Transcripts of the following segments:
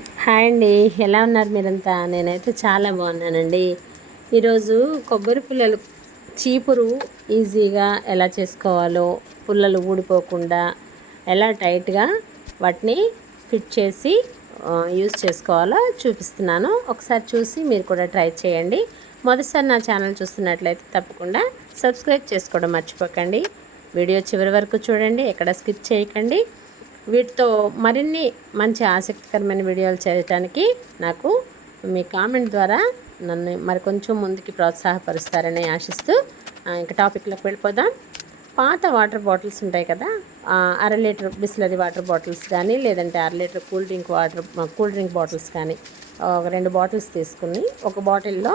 Hi అండి. ఎలా ఉన్నారు మీరంతా? నేనైతే చాలా బాగున్నానండి. ఈరోజు కొబ్బరి పుల్లలు చీపురు ఈజీగా ఎలా చేసుకోవాలో పుల్లలు ఊడిపోకుండా ఎలా టైట్గా వాటిని ఫిట్ చేసి యూస్ చేసుకోవాలో చూపిస్తున్నాను. ఒకసారి చూసి మీరు కూడా ట్రై చేయండి. మొదటిసారి నా ఛానల్ చూస్తున్నట్లయితే తప్పకుండా సబ్స్క్రైబ్ చేసుకోవడం మర్చిపోకండి. వీడియో చివరి వరకు చూడండి. ఎక్కడ స్కిప్ చేయకండి. వీటితో మరిన్ని మంచి ఆసక్తికరమైన వీడియోలు చేయడానికి నాకు మీ కామెంట్ ద్వారా నన్ను మరి కొంచెం ముందుకి ప్రోత్సాహపరుస్తారని ఆశిస్తూ ఇంకా టాపిక్లోకి వెళ్ళిపోదాం. పాత వాటర్ బాటిల్స్ ఉంటాయి కదా అర లీటర్ బిస్లరీ వాటర్ బాటిల్స్ కానీ లేదంటే అర litre cool drink water cool drink bottles కానీ ఒక రెండు బాటిల్స్ తీసుకుని ఒక బాటిల్లో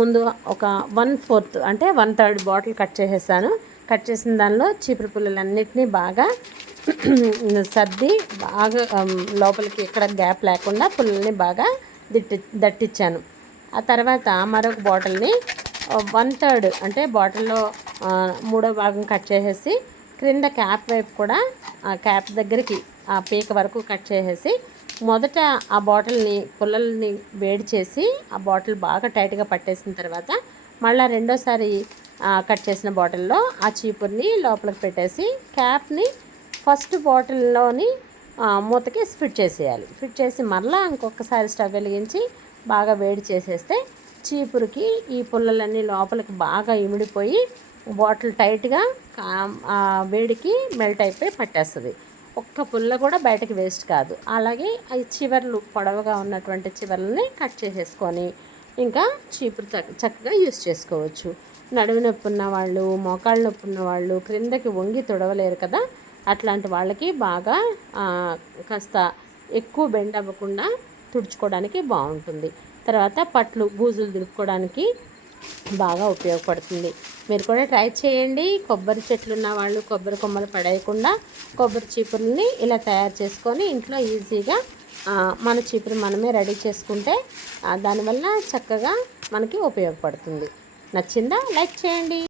ముందు ఒక వన్ ఫోర్త్ అంటే వన్ థర్డ్ బాటిల్ కట్ చేసేసాను. కట్ చేసిన దానిలో చీపురు పుల్లలన్నిటినీ బాగా సర్ది బాగా లోపలికి ఎక్కడ గ్యాప్ లేకుండా పుల్లల్ని బాగా దిట్టి దట్టించాను ఆ తర్వాత మరొక బాటిల్ని వన్ థర్డ్ అంటే బాటిల్లో మూడో భాగం కట్ చేసేసి క్రింద క్యాప్ వైపు కూడా ఆ క్యాప్ దగ్గరికి ఆ పీక వరకు కట్ చేసేసి మొదట ఆ బాటిల్ని పుల్లల్ని వేడి చేసి ఆ బాటిల్ బాగా టైట్గా పట్టేసిన తర్వాత మళ్ళీ రెండోసారి కట్ చేసిన బాటిల్లో ఆ చీపుర్ని లోపలికి పెట్టేసి క్యాప్ని ఫస్ట్ బాటిల్లోని మూతకి ఫిట్ చేసేయాలి. ఫిట్ చేసి మరలా ఇంకొకసారి స్టవ్ వెలిగించి బాగా వేడి చేసేస్తే చీపురుకి ఈ పుల్లలన్నీ లోపలికి బాగా ఇమిడిపోయి బాటిల్ టైట్గా వేడికి మెల్ట్ అయిపోయి పట్టేస్తుంది. ఒక్క పుల్ల కూడా బయటకు వేస్ట్ కాదు. అలాగే ఈ చివర్లు పొడవుగా ఉన్నటువంటి చివర్లని కట్ చేసేసుకొని ఇంకా చీపురు చక్క- చక్కగా యూస్ చేసుకోవచ్చు. నడుము నొప్పి ఉన్నవాళ్ళు మోకాళ్ళ నొప్పి ఉన్నవాళ్ళు క్రిందకి వంగి తుడవలేరు కదా? అట్లాంటి వాళ్ళకి బాగా కాస్త ఎక్కువ బెండ్ అవ్వకుండా తుడుచుకోవడానికి బాగుంటుంది. తర్వాత పట్లు బూజులు దులుపుకోవడానికి బాగా ఉపయోగపడుతుంది. మీరు కూడా ట్రై చేయండి. కొబ్బరి చెట్లు ఉన్న వాళ్ళు కొబ్బరి కొమ్మలు పడేయకుండా కొబ్బరి చీపుర్ని ఇలా తయారు చేసుకొని ఇంట్లో ఈజీగా మన చీపురు మనమే రెడీ చేసుకుంటే దానివల్ల చక్కగా మనకి ఉపయోగపడుతుంది. నచ్చిందా? లైక్ చేయండి.